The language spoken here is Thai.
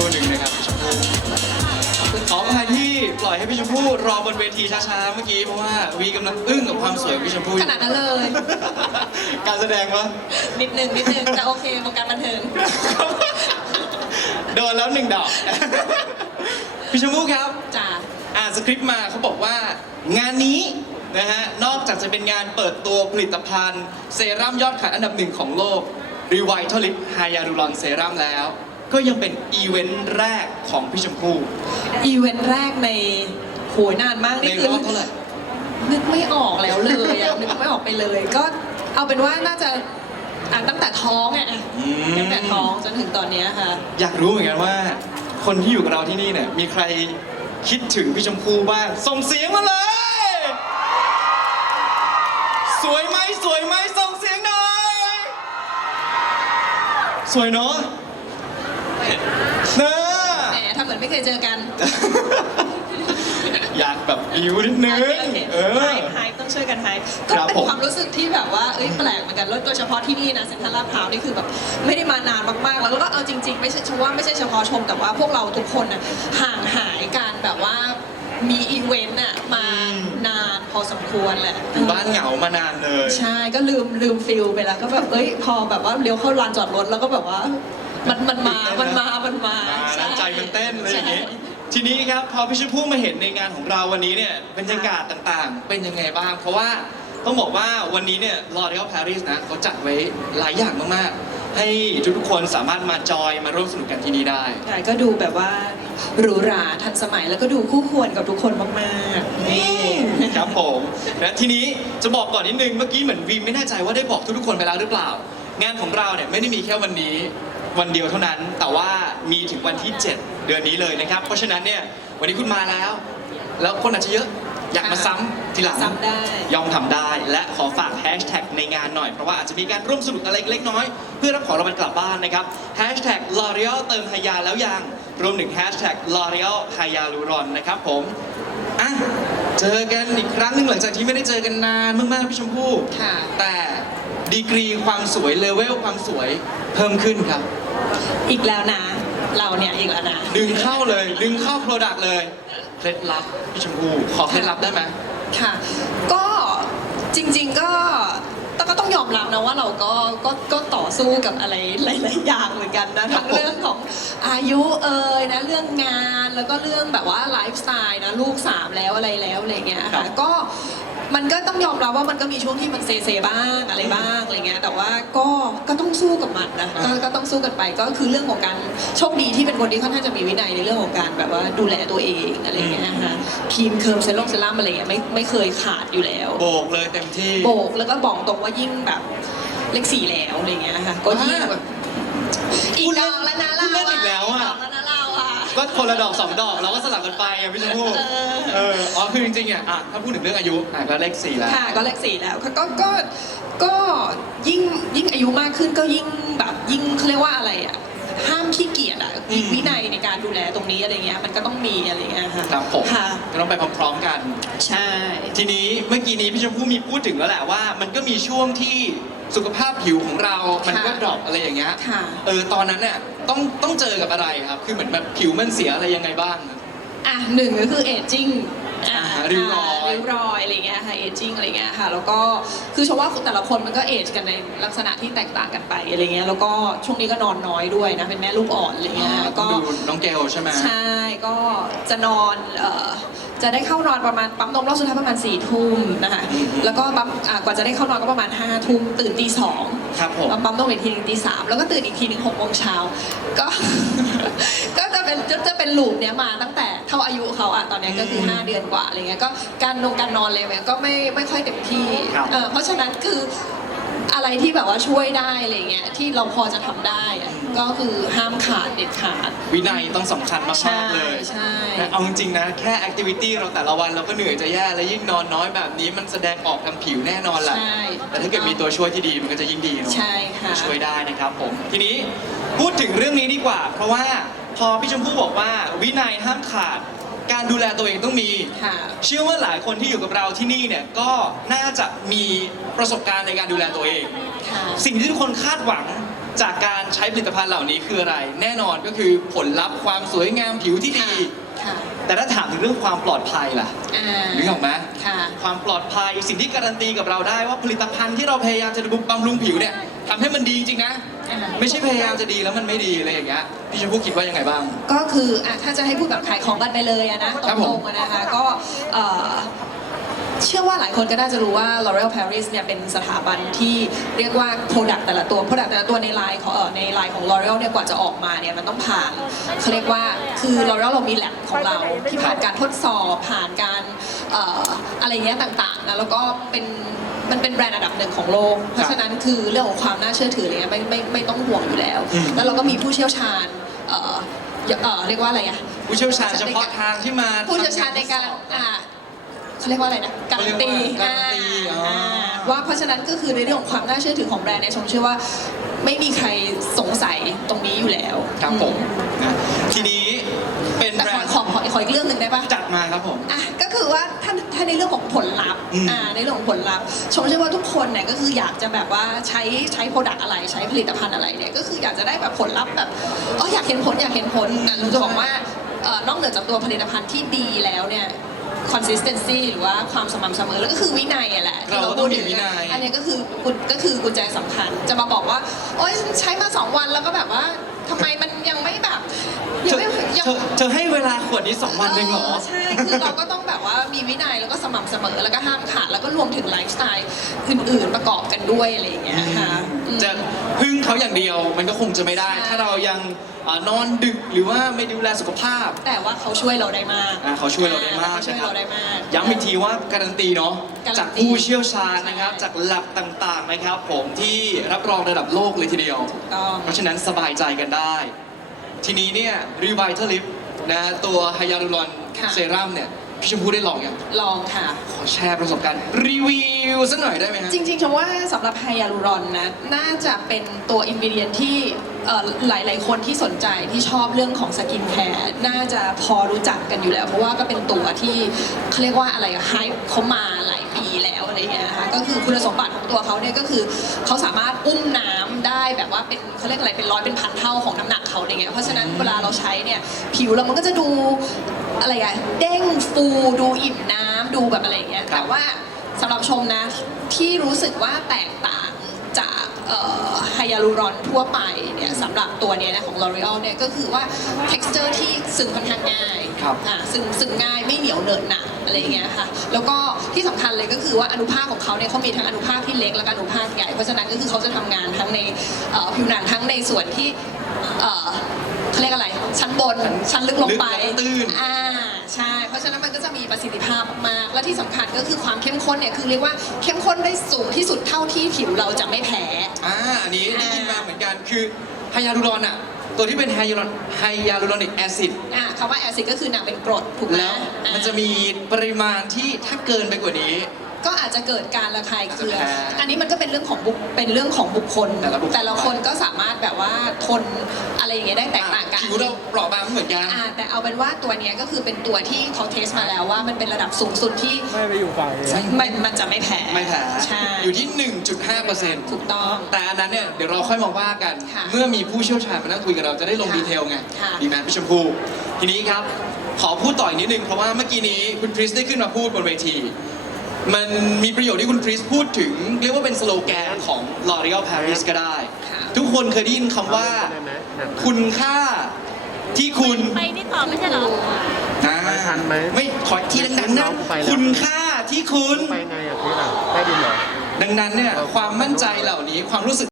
รู่หนึ่งนะครับพี่ชมพู่ขออภัยที่ปล่อยให้พี่ชมพู่รอบนเวทีช้าๆเมื่อกี้เพราะว่าวีกำลังอึ้งกับความสวยของพี่ชมพู่อขยู่นาดนั้นเลย การแสดงวะ นิดนึงนิดนึงแต่โอเควงการบันเทิง โดนแล้วหนึ่งดอก พี่ชมพู่ครับ จ้าอ่านสคริปต์มาเขาบอกว่างานนี้นะฮะนอกจากจะเป็นงานเปิดตัวผลิตภัณฑ์ เซรั่มยอดขายอันดับหนึ่งของโลก Revitalift Hyaluron Serum แล้ว ก็ยังเป็นอีเวนต์แรกของพี่ชมพู่ อีเวนต์แรกในโหยนานมากในนี่คืรออบเท่าไหร่ นึกไม่ออกแล้วเลยอะ นึกไม่ออกไปเลย ก็เอาเป็นว่าน่าจะอ่านตั้งแต่ท้องอะอืม ตั้งแต่ท้องจนถึงตอนเนี้ยค่ะ อยากรู้เหมือนกันว่า คนที่อยู่กับเราที่นี่เนี่ยมีใครคิดถึงพี่ชมพู่บ้าง ส่งเสียงมาเลย สวยไหมสวยไหมส่งเสียงหน่อย สวยเนาะเนอะ แหมทำเหมือน ไม่เคยเจอกันอยากแบบบิวนิดนึง เอไฮอไฮต้องช่วยกันไฮคก็รับเป็นผมความรู้สึกที่แบบว่าเอ้ยแปลกเหมือนกันแล้วโดยเฉพาะที่นี่นะเซ็นทรัลลาดพร้าวนี่คือแบบไม่ได้มานานมากๆ แล้วแล้วก็เอาจริงๆ ไม่ใช่ชมว่าไม่ใช่เฉพาะชมแต่ว่าพวกเราทุกคนน่ะห่างหายการแบบว่ามีอีเวนต์น่ะมานานพอสมควรแหละ อยู่บ้านเหงามานานเลย ใช่ก็ลืมลืมฟิลไปแล้วก็แบบเอ้ยพอแบบว่าเลี้ยวเข้าลานจอดรถแล้วก็แบบว่า มันมันมา มันมา มันมามานะใจมันเต้นเลยอย่างนี้ใช่ทีนี้ครับพอพี่ชมพู่มาเห็นในงานของเราวันนี้เนี่ยบรรยากาศต่างๆ เป็นยังไงบ้าง เพราะว่าต้องบอกว่าวันนี้เนี่ย L'Oreal Paris นะเขาจัดไว้หลายอย่างมากๆ ให้ทุกๆคนสามารถมาจอยมาร่วมสนุกกันที่นี่ได้ ใช่ก็ดูแบบว่าหรูหราทันสมัยแล้วก็ดูคู่ควรกับทุกคนมากๆนี่ครับผมนะทีนี้จะบอกก่อนนิดนึงเมื่อกี้เหมือนวีมไม่แน่ใจว่าได้บอกทุกๆคนไปแล้วหรือเปล่า งานของเราเนี่ยไม่ได้มีแค่วันนี้ วันเดียวเท่านั้น แต่ว่ามีถึงวันที่ 7 เดือนนี้เลยนะครับ เพราะฉะนั้นเนี่ยวันนี้คุณมาแล้ว แล้วคนอาจจะเยอะอยากมาซ้ำทีหลังซ้ำได้ ยอมทำได้และขอฝากแฮชแท็กในงานหน่อย เพราะว่าอาจจะมีการร่วมสนุกอะไรเล็กน้อย เพื่อรับของรางวัลกลับบ้านนะครับแฮชแท็ก L'Oreal เติมไฮยาแล้วยังรวมถึงแฮชแท็ก L'Oreal ไฮยาลูรอนนะครับผมอะเจอกันอีกครั้งหนึ่งหลังจากที่ไม่ได้เจอกันนานมากๆพี่ชมพู่ ค่ะ แต่ ดีกรีความสวยเลเวลความสวยเพิ่มขึ้นครับ อีกแล้วนะ เราเนี่ยอีกแล้วนะดึงเข้าเลย ดึงเข้าโปรดักต์เลยเคล็ดลับพี่ชมพู่ขอเคล็ดลับได้ไหมค่ะ ก็จริง ๆก็ต้องก็ต้องยอมรับนะว่าเราก็ก็ก็ต่อสู้กับอะไรหลายๆอย่างเหมือนกันนะทั้งเรื่องของอายุเอ่ยนะเรื่องงานแล้วก็เรื่องแบบว่าไลฟ์สไตล์นะลูกสามแล้วอะไรแล้วอะไรเงี้ยครัค่ะบก็ มันก็ต้องยอมรับว่ามันก็มีช่วงที่มันเซเซบ้างอะไรบ้างอะไรเงี้ยแต่ว่าก็ก็ต้องสู้กับมันนะก็ก็ต้องสู้กันไปก็คือเรื่องของการโชคดีที่เป็นคนที่ค่อนข้างจะมีวินัยในเรื่องของการแบบว่าดูแลตัวเองอะไรเงี้ยนะคะครีมเคิร์มเซรั่มเซรั่มอะไรเงี้ยไม่ไม่เคยขาดอยู่แล้ว โบกเลยเต็มที่ โบกแล้วก็บอกตรงว่ายิ่งแบบเลขสี่แล้วอะไรเงี้ยค่ะก็ยิ่งแบบอีกดอกแล้วนะ ก็คนละดอกสองดอกเราก็สลับกันไปอะพี่ชมพู่เออเอออ๋อคือจริงๆอะอะถ้าพูดถึงเรื่องอายุอะก็เลขสี่แล้วค่ะก็เลขสี่แล้วก็ก็ก็ก็ยิ่งยิ่งอายุมากขึ้นก็ยิ่งแบบยิ่งเขาเรียกว่าอะไรอะ ห้ามขี้เกียจอะมีวินัยในการดูแลตรงนี้อะไรเงี้ยมันก็ต้องมีอะไรเงี้ยค่ะครับผมค่ะก็ต้องไปพร้อมๆกัน ใช่ ทีนี้เมื่อกี้นี้พี่ชมพู่มีพูดถึงแล้วแหละว่า มันก็มีช่วงที่สุขภาพผิวของเรา มันก็ดรอปอะไรอย่างเงี้ยค่ะเออตอนนั้นเนี่ยต้องต้องเจอกับอะไรครับ คือเหมือนแบบผิวมันเสียอะไรยังไงบ้างอะหนึ่งก็คือเอจจิ้ง อ่าริ้วรอยริ้วรอยอะไรเงี้ยค่ะเอจจิ้งอะไรเงี้ยค่ะ แล้วก็คือชมว่าแต่ละคนมันก็เอจกันในลักษณะที่แตกต่างกันไปอะไรเงี้ยแล้วก็ช่วงนี้ก็นอนน้อยด้วยนะเป็นแม่ลูกอ่อนอะไรเงี้ยต้ก็องดูน้องเกลใช่ไหม ใช่ ก็จะนอนเอ่อจะได้เข้านอนประมาณปั๊มนมรอบสุดท้ายประมาณ4ี่ทุ่มนะคะอืมแล้วก็ปั๊มอ่ากว่าจะได้เข้านอนก็ประมาณ5้าทุ่มตื่นตีสอง ครับผม ปั๊มนมอีกทีหนึงตีสามแล้วก็ตื่นอีกทีหนึ่งหกโมงเช้าก็ ก็จะเป็นจะจะเป็นลูปเนี้ยมาตั้งแต่เท่าอายุเขาอะตอนเนี้ยก็คืออืม5เดือนกว่าอะไรเงี้ยก็การนงการนอนเลยเนี่ยก็ไม่ไม่ค่อยเต็มที่ครับ เออเพราะฉะนั้นคือ อะไรที่แบบว่าช่วยได้อะไรเงี้ยที่เราพอจะทำได้อะก็คือห้ามขาดเด็ดขาด วินัยต้องสำคัญมากๆเลยใช่นะเอาจริงๆนะ แค่แอคทิวิตี้เราแต่ละวันเราก็เหนื่อยจะแย่แล้วยิ่งนอนน้อยแบบนี้มันแสดงออกทางผิวแน่นอนแหละใช่ แต่ถ้าเกิดมีตัวช่วยที่ดีมันก็จะยิ่งดีเนาะ ใช่ค่ะ ช่วยได้นะครับผม ทีนี้พูดถึงเรื่องนี้ดีกว่า เพราะว่าพอพี่ชมพู่บอกว่าวินัยห้ามขาด การดูแลตัวเองต้องมี ค่ะ เชื่อว่าหลายคนที่อยู่กับเราที่นี่เนี่ยก็น่าจะมีประสบการณ์ในการดูแลตัวเอง ค่ะ สิ่งที่ทุกคนคาดหวังจากการใช้ผลิตภัณฑ์เหล่านี้คืออะไร แน่นอนก็คือผลลัพธ์ความสวยงามผิวที่ดี ค่ะแต่ถ้าถามถึงเรื่องความปลอดภัยล่ะอ่านึกออกไหมค่ะ ความปลอดภัยสิ่งที่การันตีกับเราได้ว่าผลิตภัณฑ์ที่เราพยายามจะบำรุงผิวเนี่ยทำให้มันดีจริงๆนะอ่า ไม่ใช่พยายามจะดีแล้วมันไม่ดีอะไรอย่างเงี้ยพี่ชมพู่คิดว่ายังไงบ้าง ก็คืออะถ้าจะให้พูดแบบขายของกันไปเลยอะนะตครับผม รงๆอะนะคะก็เอ่อเชื่อว่าหลายคนก็น่าจะรู้ว่า L'Oreal Paris เนี่ยเป็นสถาบันที่เรียกว่า Product แต่ละตัว Product แต่ละตัวในไลน์ของเอ่อในไลน์ของ L'Oreal เนี่ยกว่าจะออกมาเนี่ยมันต้องผ่านเขาเรียกว่าคือ L'Oreal เรามีแลบของเราที่ผ่านการทดสอบผ่านการเอ่ออะไรเงี้ยต่างๆนะแล้วก็เป็น มันเป็นแบรนด์อันดับหนึ่งของโลก เพราะฉะนั้นคือเรื่องของความน่าเชื่อถืออะไรเงี้ยไม่ไม่ไม่ต้องห่วงอยู่แล้ว อืม แล้วเราก็มีผู้เชี่ยวชาญเอ่อเอ่อเรียกว่าอะไรอะ ผู้เชี่ยวชาญเฉพาะทางที่มา ผู้เชี่ยวชาญในการอ่าเขาเรียกว่าอะไรนะการันตีการันตีอ๋ออ่าว่าเพราะฉะนั้นก็คือในเรื่องของความน่าเชื่อถือของแบรนด์เนี่ยชมเชื่อว่าไม่มีใครสงสัยตรงนี้อยู่แล้วครับผม นะทีนี้ อขอขออีกเรื่องหนึ่งได้ปะจัดมาครับผม อะก็คือว่าถ้าถ้าในเรื่องของผลลัพธ์อืม อ่าในเรื่องของผลลัพธ์ชมเชื่อว่าทุกคนเนี่ยก็คืออยากจะแบบว่าใช้ใช้โปรดักต์อะไรใช้ผลิตภัณฑ์อะไรเนี่ยก็คืออยากจะได้แบบผลลัพธ์แบบอ๋ออยากเห็นผลอยากเห็นผลแต่เราจะบอกว่าเอ่อนอกเหนือจากตัวผลิตภัณฑ์ที่ดีแล้วเนี่ย consistency หรือว่าความสม่ำเสมอแล้วก็คือวินัยอะแหละที่เราก็ต้องมีพูดถึวินัย อันเนี้ยก็คือกุญก็คือกุญแจสำคัญจะมาบอกว่า โอ๊ยใช้มาสองวันแล้วก็แบบว่าทำไมมันยังไม่แบบยัง เธอไม่ยังเธอเธอให้เวลาขวดนี้ 2 วันเองเหรอ ใช่ คือเราก็ต้องแบบว่ามีวินัยแล้วก็สม่ำเสมอแล้วก็ห้ามขาดแล้วก็รวมถึงไลฟ์สไตล์อื่นๆประกอบกันด้วยอะไรอย่างเงี้ยค่ะอืม จะพึ่งเขาอย่างเดียวมันก็คงจะไม่ได้ ใช่ ถ้าเรายังอ่านอนดึกหรือว่าไม่ดูแลสุขภาพ แต่ว่าเขาช่วยเราได้มากอ่าเขาช่วยเราได้มากเขาช่วยเราได้มาก ย้ำอีกทีว่าการันตีเนาะการันตีจากผู้เชี่ยวชาญนะครับ ใช่ จากหลับต่างๆนะครับ ผมที่รับรองระดับโลกเลยทีเดียว ต้อง เพราะฉะนั้นสบายใจกันได้ ทีนี้เนี่ยรีไวท์เทอร์ลิฟนะตัวไฮยาลูรอนค่ะ เซรั่มเนี่ยพี่ชมพู่ได้ลองยังลองค่ะ ขอแชร์ประสบการณ์รีวิวสักหน่อยได้ไหมฮะ จริงๆชมว่าสำหรับไฮยาลูรอนนะ น่าจะเป็นตัวอินกิเดียนที่เอ่อหลายๆ คนที่สนใจที่ชอบเรื่องของสกินแคร์น่าจะพอรู้จักกันอยู่แล้ว เพราะว่าก็เป็นตัวที่เขาเรียกว่าอะไรไฮเขามาหลายปีแล้ว อะไรเงี้ยนะคะก็คือคุณสมบัติของตัวเขาเนี่ยก็คือเขาสามารถอุ้มน้ำได้แบบว่าเป็นเขาเรียกอะไรเป็นร้อยเป็นพันเท่าของน้ำหนักเขาอย่างเงี้ยเพราะฉะนั้นเวลาเราใช้เนี่ยผิวเรามันก็จะดูอะไรอะเด้งฟูดูอิ่มน้ำดูแบบอะไรเงี้ยแต่ว่าสำหรับชมนะที่รู้สึกว่าแตกต่าง ไฮยาลูรอนทั่วไปเนี่ยสำหรับตัวเนี้ยนะของ L'Oreal เนี่ยก็คือว่า texture ที่ซึมค่อนข้างง่ายครับอ่าซึมซึมง่ายไม่เหนียวเหนอะหนะอะไรอย่างเงี้ยค่ะแล้วก็ที่สำคัญเลยก็คือว่าอนุภาคของเขาเนี่ยเขามีทั้งอนุภาคที่เล็กและก็อนุภาคใหญ่เพราะฉะนั้นก็คือเขาจะทำงานทั้งในเอ่อผิวหนังทั้งในส่วนที่เอ่อเขาเรียกอะไร ชั้นบนชั้นลึกลงไปลึกและตื้น อ่า ใช่ เพราะฉะนั้นมันก็จะมีประสิทธิภาพมากๆและที่สำคัญก็คือความเข้มข้นเนี่ยคือเรียกว่าเข้มข้นได้สูงที่สุดเท่าที่ผิวเราจะไม่แพ้ อ่าอันนี้ได้ยินมาอ่าเหมือนกันคือไฮยาลูรอนอะตัวที่เป็นไฮยาลูรอนไฮยาลูรอนิกแอซิดอ่าคำว่าแอซิดก็คือนางเป็นกรดถูกไหมแล้วอ่ามันจะมีปริมาณที่ถ้าเกินไปกว่านี้ ก็อาจจะเกิดการระคายเคืองอาจจะแพ้อันนี้มันก็เป็นเรื่องของบุคเป็นเรื่องของบุคคล แต่ละบุคคล แต่ละคนก็สามารถแบบว่าทนอะไรอย่างเงี้ยได้แตกต่างกัน ผิวเราเปราะบางไม่เหมือนกัน อ่าแต่เอาเป็นว่าตัวเนี้ยก็คือเป็นตัวที่เขาเทสมาแล้วว่ามันเป็นระดับสูงสุดที่ไม่ไปอยู่ฝั่งนี้มันมันจะไม่แพ้ไม่แพ้ใช่อยู่ที่ 1.5%ถูกต้อง แต่อันนั้นเนี่ยเดี๋ยวเราค่อยมาว่ากัน ค่ะเมื่อมีผู้เชี่ยวชาญมานั่งคุยกับเราจะได้ลงค่ะดีเทลไง ค่ะ ดีไหมพี่ชมพู ทีนี้ครับ ขอพูดต่ออีกนิดนึง เพราะว่าเมื่อกี้นี้คุณคริสได้ขึ้นมาพูดบนเวที มันมีประโยชน์ที่คุณคริสพูดถึง เรียกว่าเป็นสโลแกนของ L'Oreal Paris ก็ได้ค่ะทุกคนเคยได้ยินคำว่าได้ไหมหันมาคุณค่าที่คุณ ไปนี่ต่อไม่ใช่เหรออ่าไปทันไหม ไม่ขออีกทีดังๆนะน้องไปแล้วคุณค่าที่คุณ ไปไงอะพี่อะได้ดินเหรอ ดังนั้นเนี่ยความมั่นใจเหล่านี้ความรู้สึก